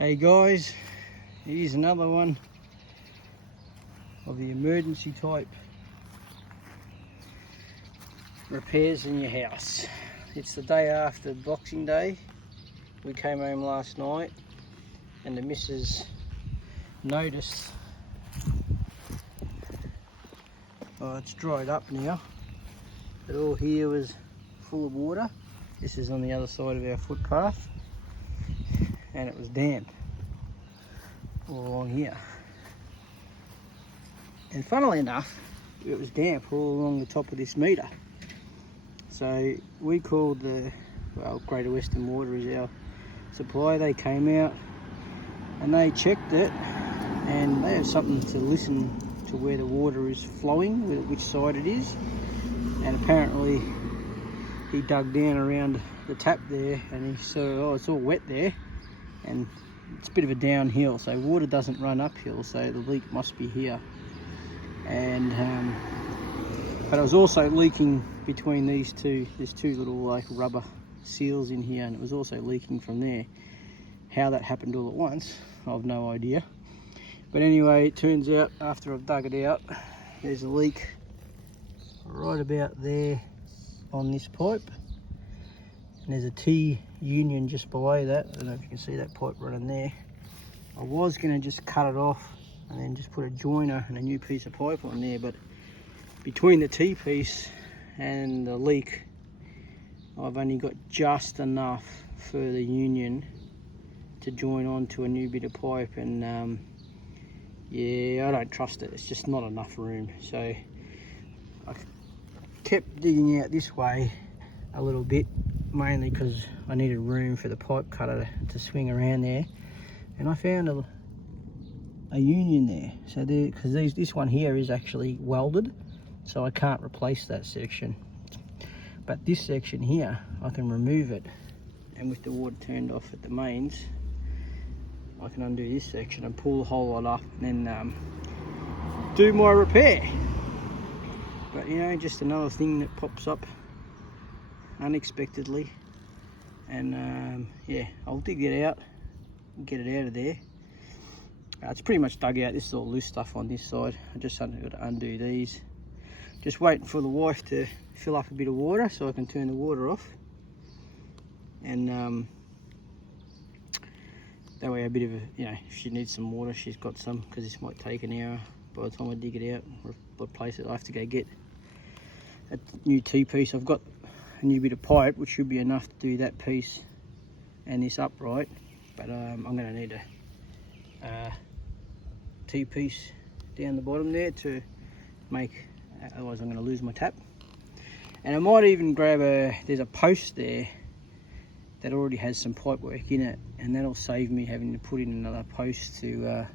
Hey guys, here's another one of the emergency type repairs in your house. It's the day after Boxing Day. We came home last night and the missus noticed, oh, it's dried up now, but all here was full of water. This is on the other side of our footpath and it was damp all along here. And funnily enough, it was damp all along the top of this meter. So we called Greater Western Water is our supplier. They came out and they checked it, and they have something to listen to where the water is flowing, which side it is. And apparently he dug down around the tap there and he saw, oh, it's all wet there, and it's a bit of a downhill, so water doesn't run uphill, so the leak must be here. And but it was also leaking between these two. There's two little like rubber seals in here, and it was also leaking from there. How that happened all at once, I've no idea. But anyway, it turns out after I've dug it out, there's a leak right about there on this pipe. And there's a T-union just below that. I don't know if you can see that pipe running there. I was going to just cut it off and then just put a joiner and a new piece of pipe on there, but between the T-piece and the leak, I've only got just enough for the union to join on to a new bit of pipe, and yeah, I don't trust it. It's just not enough room. So I kept digging out this way a little bit, mainly because I needed room for the pipe cutter to swing around there, and I found a union there. So there, because this one here is actually welded, so I can't replace that section, but this section here I can remove it, and with the water turned off at the mains I can undo this section and pull the whole lot up and then do my repair. But you know, just another thing that pops up unexpectedly, and yeah, I'll dig it out and get it out of there. It's pretty much dug out. This is all loose stuff on this side. I just got to undo these. Just waiting for the wife to fill up a bit of water so I can turn the water off, and that way a bit of a, you know, if she needs some water, she's got some, because this might take an hour by the time I dig it out and replace it. I have to go get a new T-piece. I've got a new bit of pipe which should be enough to do that piece and this upright, but I'm going to need a T-piece down the bottom there to make, otherwise I'm going to lose my tap. And I might even grab there's a post there that already has some pipe work in it, and that'll save me having to put in another post to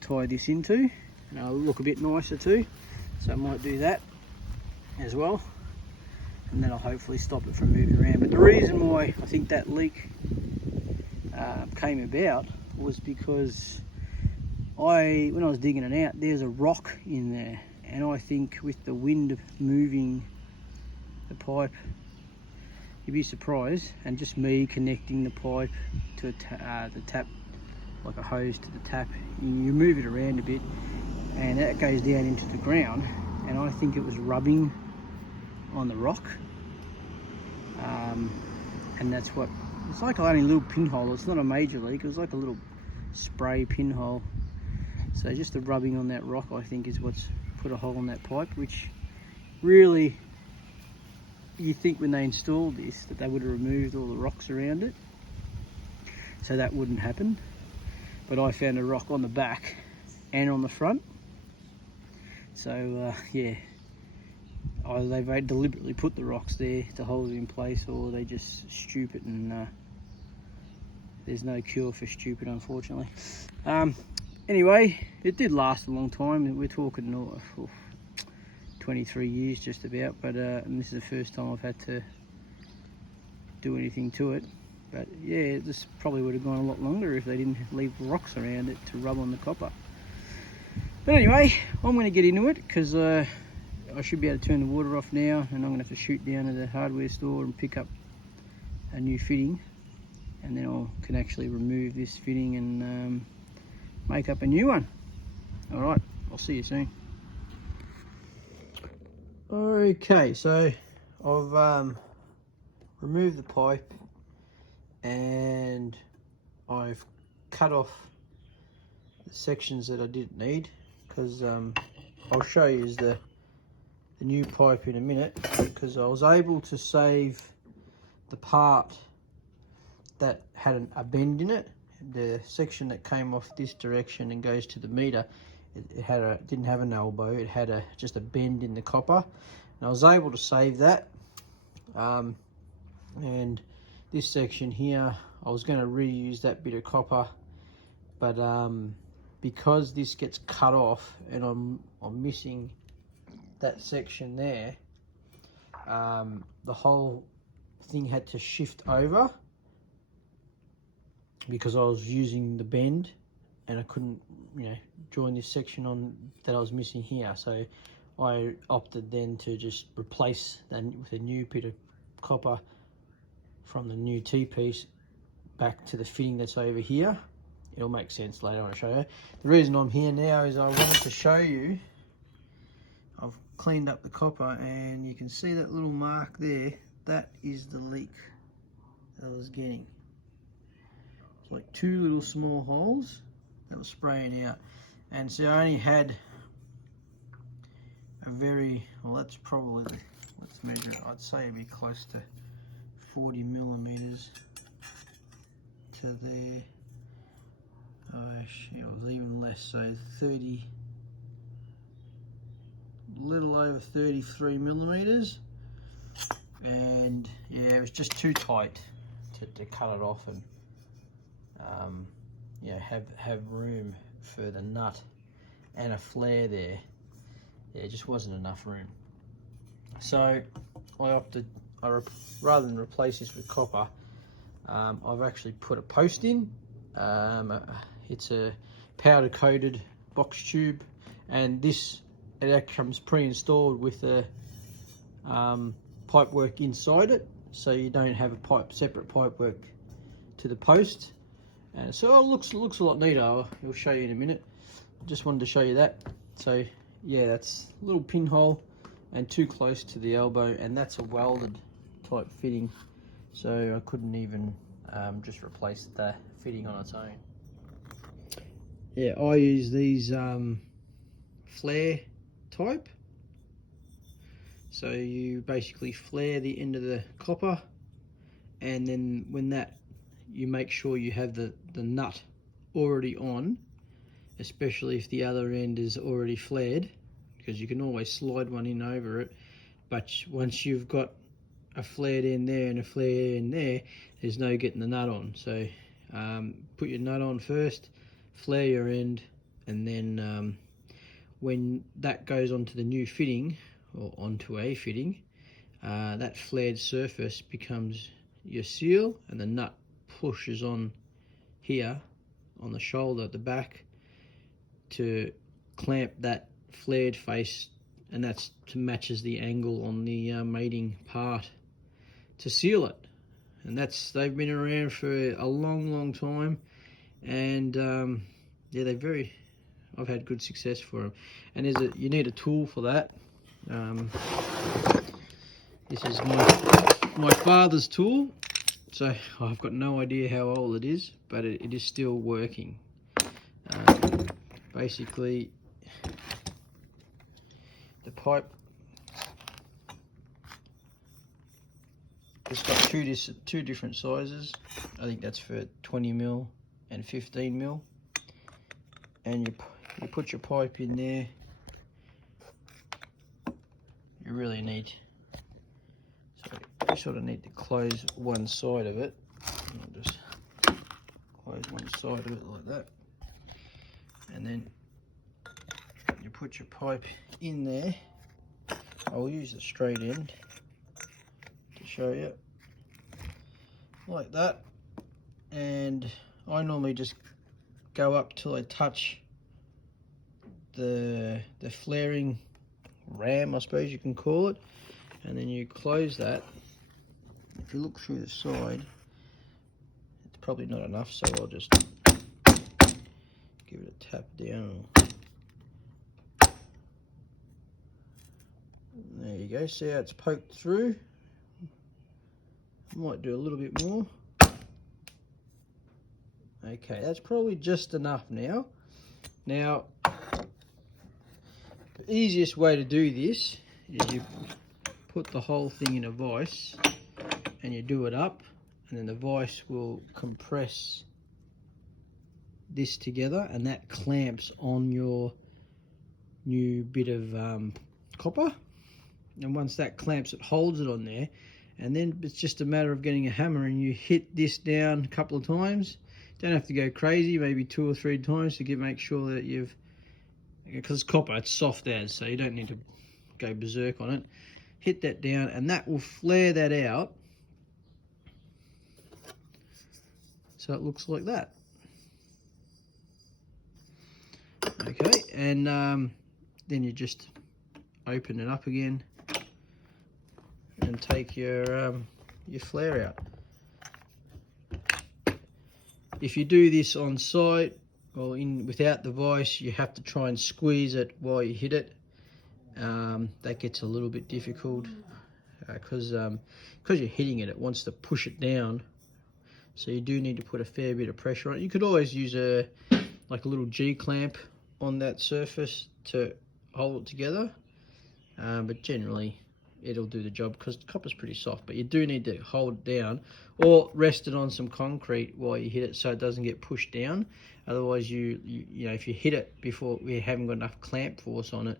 tie this into, and it'll look a bit nicer too. So I might do that as well, and then I'll hopefully stop it from moving around. But the reason why I think that leak came about was because when I was digging it out, there's a rock in there, and I think with the wind moving the pipe, you'd be surprised, and just me connecting the pipe to the tap, like a hose to the tap, you move it around a bit and that goes down into the ground, and I think it was rubbing on the rock, and that's what, it's like only a little pinhole. It's not a major leak, it was like a little spray pinhole. So just the rubbing on that rock, I think, is what's put a hole in that pipe, which really, you think when they installed this that they would have removed all the rocks around it, so that wouldn't happen. But I found a rock on the back and on the front, so yeah, either they deliberately put the rocks there to hold it in place, or they just stupid, and there's no cure for stupid, unfortunately. Anyway, it did last a long time. We're talking 23 years just about, but and this is the first time I've had to do anything to it. But yeah, this probably would have gone a lot longer if they didn't leave rocks around it to rub on the copper. But anyway, I'm going to get into it, because I should be able to turn the water off now, and I'm going to have to shoot down to the hardware store and pick up a new fitting, and then I can actually remove this fitting and make up a new one. All right, I'll see you soon. Okay, so I've removed the pipe and I've cut off the sections that I didn't need, because I'll show you the new pipe in a minute, because I was able to save the part that had a bend in it. The section that came off this direction and goes to the meter, it didn't have an elbow, it had just a bend in the copper, and I was able to save that. And this section here, I was going to reuse that bit of copper, but because this gets cut off and I'm missing that section there, the whole thing had to shift over, because I was using the bend and I couldn't, join this section on that I was missing here. So I opted then to just replace that with a new bit of copper from the new T-piece back to the fitting that's over here. It'll make sense later on to show you. The reason I'm here now is I wanted to show you, I've cleaned up the copper and you can see that little mark there. That is the leak that I was getting. It's like two little small holes that was spraying out. And so I only had a very, well, that's probably, let's measure it, I'd say it'd be close to 40 millimeters to there. It was even less, so 30, little over 33 millimeters. And yeah, it was just too tight to cut it off and have room for the nut and a flare there. Yeah, it just wasn't enough room. So I opted, rather than replace this with copper, I've actually put a post in. It's a powder coated box tube, and it comes pre-installed with a pipe work inside it, so you don't have a separate pipe work to the post. And so it looks a lot neater. I'll show you in a minute. Just wanted to show you that. So yeah, that's a little pinhole and too close to the elbow, and that's a welded type fitting, so I couldn't even just replace the fitting on its own. Yeah, I use these flare type. So you basically flare the end of the copper, and then when you make sure you have the nut already on, especially if the other end is already flared, because you can always slide one in over it, but once you've got a flared end there and a flared end there, there's no getting the nut on. So put your nut on first, flare your end, and then when that goes onto the new fitting, or onto a fitting, that flared surface becomes your seal, and the nut pushes on here on the shoulder at the back to clamp that flared face, and that's to matches the angle on the mating part to seal it. And they've been around for a long time, and yeah, I've had good success for them. And you need a tool for that. This is my father's tool, so I've got no idea how old it is, but it is still working. Basically, the pipe, it's got two different sizes. I think that's for 20 mil and 15 mil. And you put your pipe in there. You really need, so you sort of need to close one side of it. I'll just close one side of it like that, and then you put your pipe in there. I'll use the straight end to show you, like that. And I normally just go up till I touch the flaring ram, I suppose you can call it, and then you close that. If you look through the side, it's probably not enough, so I'll just give it a tap down. There you go, see how it's poked through? Might do a little bit more. Okay, that's probably just enough now. Now, the easiest way to do this is you put the whole thing in a vise and you do it up, and then the vise will compress this together, and that clamps on your new bit of copper. And once that clamps, it holds it on there, and then it's just a matter of getting a hammer and you hit this down a couple of times. Don't have to go crazy, maybe 2 or 3 times to make sure that you've, because it's copper, it's soft as, so you don't need to go berserk on it. Hit that down and that will flare that out so it looks like that. Okay, and then you just open it up again and take your flare out. If you do this on site or without the vise, you have to try and squeeze it while you hit it. That gets a little bit difficult because you're hitting it, it wants to push it down. So you do need to put a fair bit of pressure on it. You could always use a little G-clamp on that surface to hold it together, but generally it'll do the job because the copper's pretty soft. But you do need to hold it down or rest it on some concrete while you hit it so it doesn't get pushed down. Otherwise, you know, if you hit it before we haven't got enough clamp force on it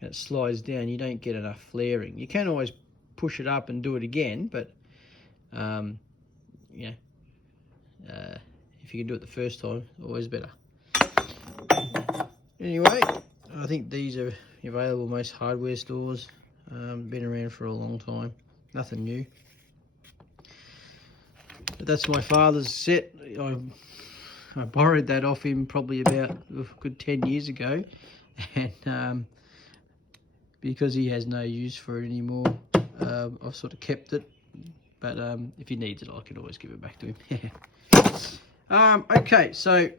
and it slides down, you don't get enough flaring. You can always push it up and do it again, but yeah, if you can do it the first time, always better. Anyway, I think these are available most hardware stores. Been around for a long time, nothing new. But that's my father's set. I borrowed that off him probably about a good 10 years ago, and because he has no use for it anymore, I've sort of kept it. But if he needs it, I can always give it back to him. Okay, so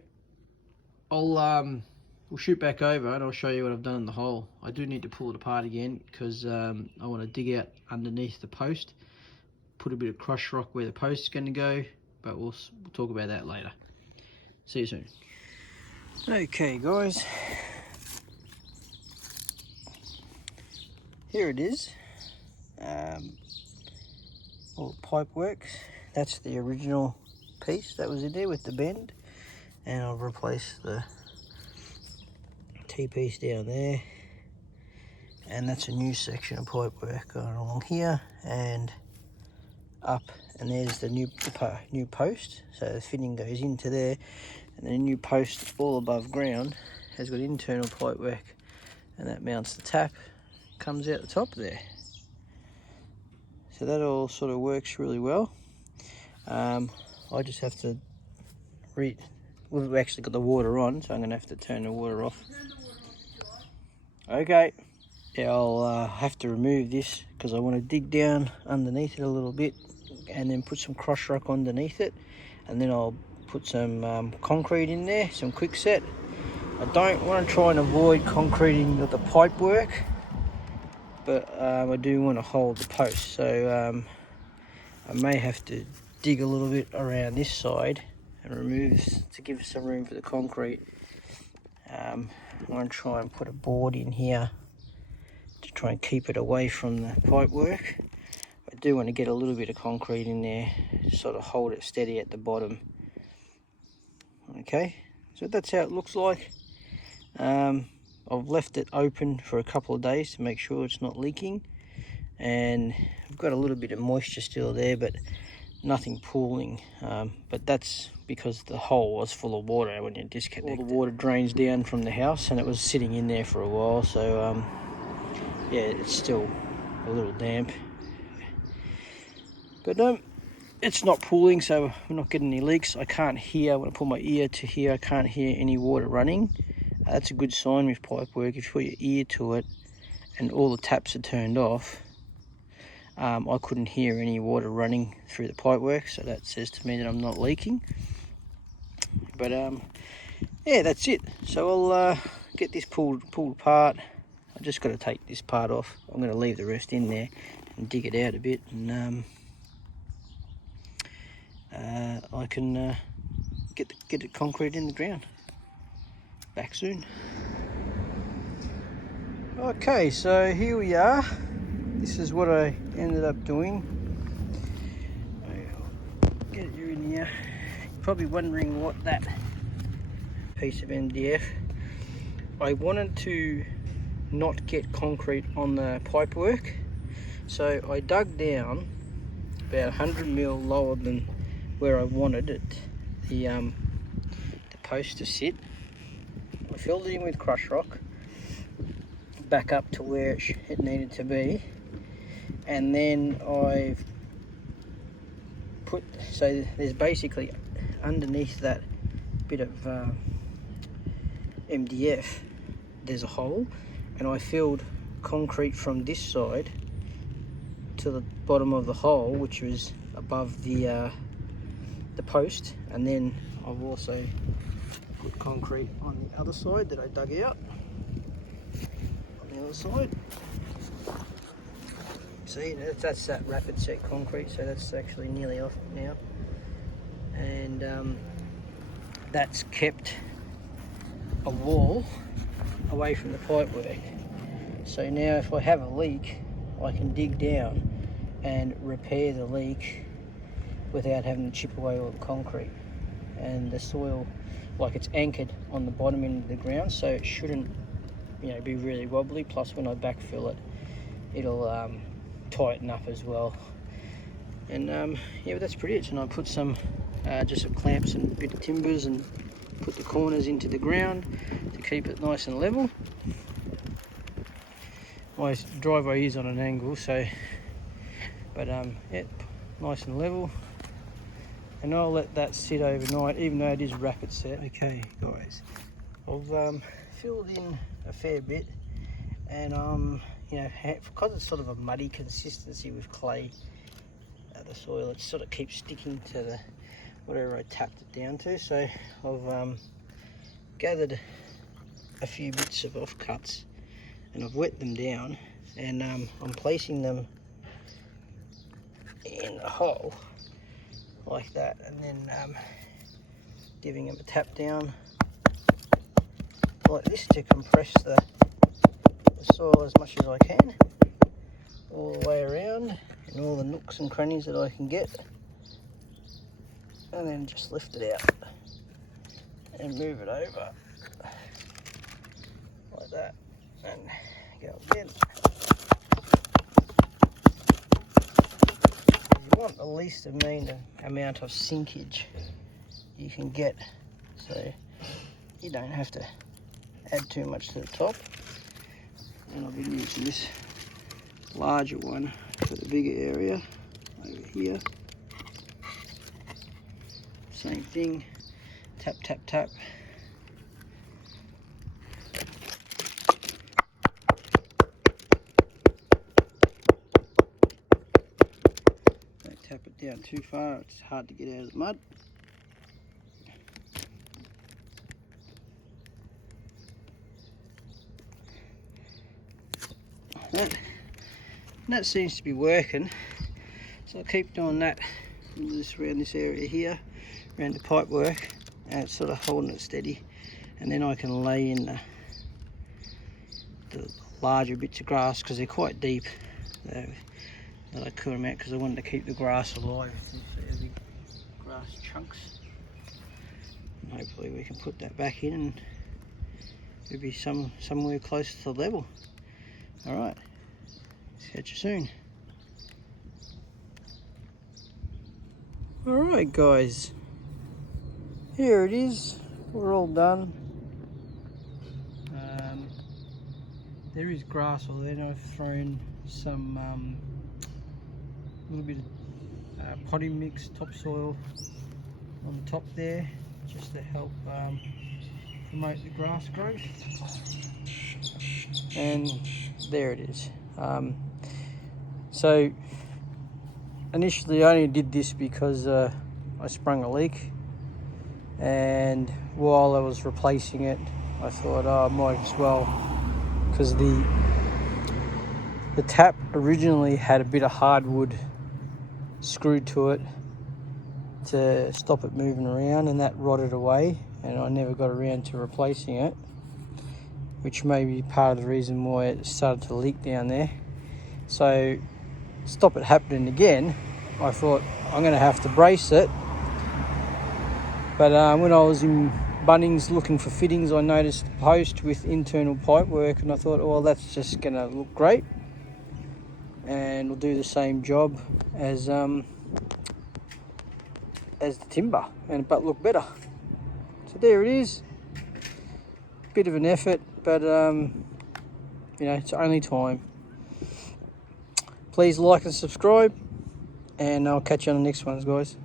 we'll shoot back over and I'll show you what I've done in the hole. I do need to pull it apart again because I want to dig out underneath the post, put a bit of crushed rock where the post is going to go, but we'll talk about that later. See you soon. Okay guys, here it is. All the pipe works. That's the original piece that was in there with the bend, and I've replaced the T-piece down there, and that's a new section of pipe work going along here and up, and there's the new post, so the fitting goes into there, and the new post all above ground has got internal pipe work, and that mounts the tap, comes out the top there. So that all sort of works really well. I just have to we've actually got the water on, so I'm going to have to turn the water off. Okay, yeah, I'll have to remove this because I want to dig down underneath it a little bit and then put some crushed rock underneath it, and then I'll put some concrete in there, some quickset. I don't want to try and avoid concreting the pipe work, but I do want to hold the post, so I may have to dig a little bit around this side and remove to give some room for the concrete. I want to try and put a board in here to try and keep it away from the pipe work. I do want to get a little bit of concrete in there to sort of hold it steady at the bottom. Okay, so that's how it looks like. I've left it open for a couple of days to make sure it's not leaking, and I've got a little bit of moisture still there, but nothing pooling, but that's because the hole was full of water when you disconnect. All the water drains down from the house and it was sitting in there for a while, so yeah, it's still a little damp, but it's not pooling, so we're not getting any leaks. I can't hear, when I put my ear to here, I can't hear any water running. That's a good sign with pipe work. If you put your ear to it and all the taps are turned off, I couldn't hear any water running through the pipework, so that says to me that I'm not leaking. But yeah, that's it. So I'll get this pulled apart. I've just got to take this part off. I'm going to leave the rest in there and dig it out a bit, and I can get the concrete in the ground. Back soon. Okay, so here we are. This is what I ended up doing. I'll get you in here. You're probably wondering what that piece of MDF. I wanted to not get concrete on the pipework, so I dug down about 100 mil lower than where I wanted it, the post to sit. I filled it in with crush rock back up to where it needed to be, and then I've put, so there's basically underneath that bit of MDF there's a hole, and I filled concrete from this side to the bottom of the hole, which was above the post, and then I've also put concrete on the other side that I dug out. On the other side, see, that's that rapid set concrete, so that's actually nearly off now, and that's kept a wall away from the pipework. So now if I have a leak, I can dig down and repair the leak without having to chip away all the concrete. And the soil, like, it's anchored on the bottom end of the ground, so it shouldn't, you know, be really wobbly. Plus when I backfill it, it'll tighten up as well. And yeah, but that's pretty it. And I put some just some clamps and a bit of timbers and put the corners into the ground to keep it nice and level. My driveway is on an angle, so, but yeah, nice and level. And I'll let that sit overnight, even though it is rapid set. Okay, guys, I've filled in a fair bit, and you know, because it's sort of a muddy consistency with clay, the soil, it sort of keeps sticking to the whatever I tapped it down to. So I've gathered a few bits of offcuts and I've wet them down, and I'm placing them in a hole like that, and then giving them a tap down like this to compress the soil as much as I can all the way around in all the nooks and crannies that I can get, and then just lift it out and move it over like that and go again. You want the least amount of sinkage you can get, so you don't have to add too much to the top. And I've been using this larger one for the bigger area over here. Same thing, tap, tap, tap. Don't tap it down too far, it's hard to get out of the mud. That seems to be working, so I'll keep doing that around this area here, around the pipe work, and it's sort of holding it steady, and then I can lay in the larger bits of grass, because they're quite deep, that I cut them out because I wanted to keep the grass alive. Some big grass chunks, and hopefully we can put that back in and it'll be somewhere close to the level. All right, catch you soon. All right, guys, here it is. We're all done. There is grass all there, and I've thrown some little bit of potting mix topsoil on the top there, just to help promote the grass growth. And there it is. So initially I only did this because I sprung a leak, and while I was replacing it I thought, oh, I might as well, because the tap originally had a bit of hardwood screwed to it to stop it moving around, and that rotted away and I never got around to replacing it, which may be part of the reason why it started to leak down there. So stop it happening again, I thought I'm going to have to brace it. But when I was in Bunnings looking for fittings, I noticed a post with internal pipe work, and I thought, oh, well, that's just going to look great and will do the same job as the timber, but look better. So there it is. Bit of an effort, but you know, it's only time. Please like and subscribe, and I'll catch you on the next ones, guys.